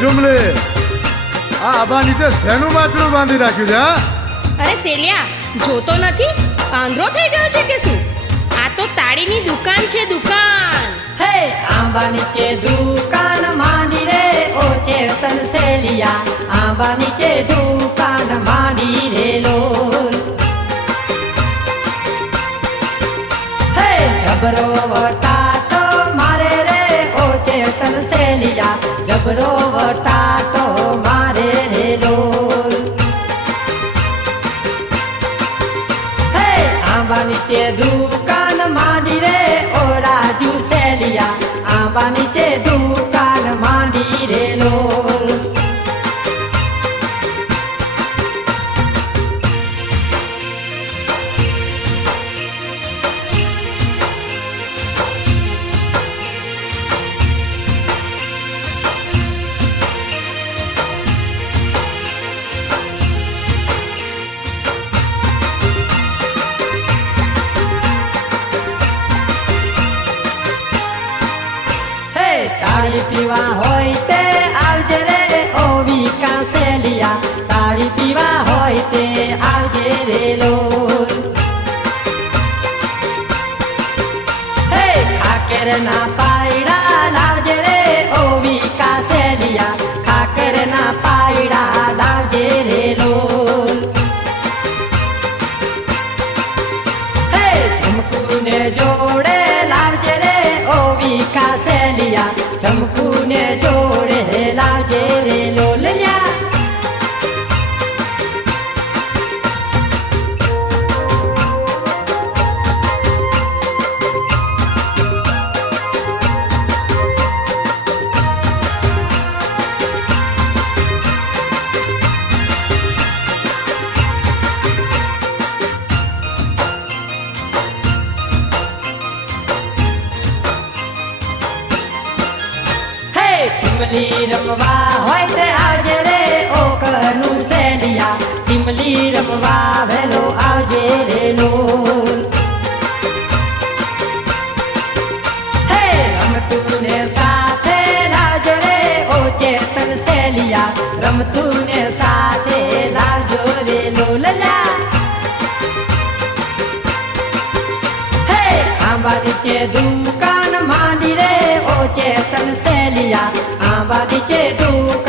झुमले आ आबा नीचे सेनु माचड़ू बांधी राख्યું છે હા? અરે સેલિયા જોતો નથી આંધળો થઈ ગયો છે કે શું? આ તો તાળીની દુકાન છે દુકાન. હે આંબા નીચે દુકાન માંડી રે ઓ ચેતન સેલિયા આંબા નીચે દુકાન માંડી રે લોલ. હે જબરો વટાટો મારે રે ઓ ચેતન સેલિયા જબરો વટાટો મારે રે લોલ. હે આંબા નીચે દુકાન માંડી રે ઓ રાજુ સેલિયા આંબા નીચે દુકાન માંડી રે લોલ. તાળી પીવા હોય તે આવજે રે ઓ વિકા સેલિયા તાળી પીવા હોય તે આવજે રે લોલ. હે ખાકેર ના પાયડા લાવજે રે ઓ વિકા સેલિયા ખાકેર ના પાયડા લાવજે રે લોલ. હે ઝમકુને જોડે લાવજે રે ઓ વિકા સેલિયા ચમકુને જોડે લાવજે રે લોલિયા. ટીમલી રમવા હોય તે આવજે રે ઓ કનું સેલિયા ટીમલી રમવા વેલો આવજે રે લોલ. હે રમતું ને સાથે લાવજો રે ઓ ચેતન સેલિયા રમતું ને સાથે લાવજો રે લોલલા. હે આંબા નીચે દુકાન માંડી રે ઓ ચેતન સેલિયા આંબા નીચે દુકાન